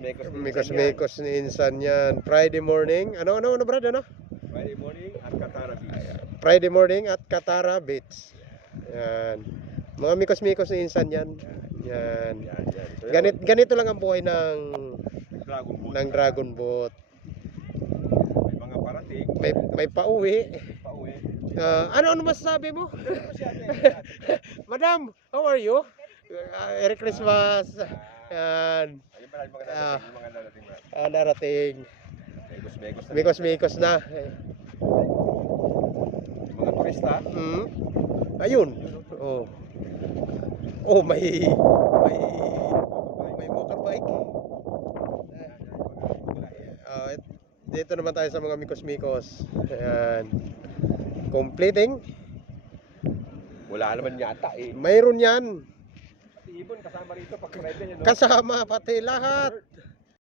Mikos-mikos ni Insan yan. Friday morning. Ano, Brad? Ano? Friday morning at Katara Beach. Friday morning at Katara Beach. Yan. Mga mikos-mikos ni Insan yan. Yan. So, Ganito lang ang buhay ng Dragon Boat. Dragon Boat. May mga parating. May pauwi. Pauwi. Ano masasabi mo? Madam, how are you? Merry Christmas. Yan. Ayun pala yung mga darating. Darating. Mikos-mikos na. Mikos-mikos na. Yung mga turista. Ayun. Oh. Oh, may motorbike. Dito naman tayo sa mga mikos-mikos. Ayan. Completing. Wala naman yata eh. Mayroon yan. Ibon kasama rito pag Friday. Kasama pati lahat.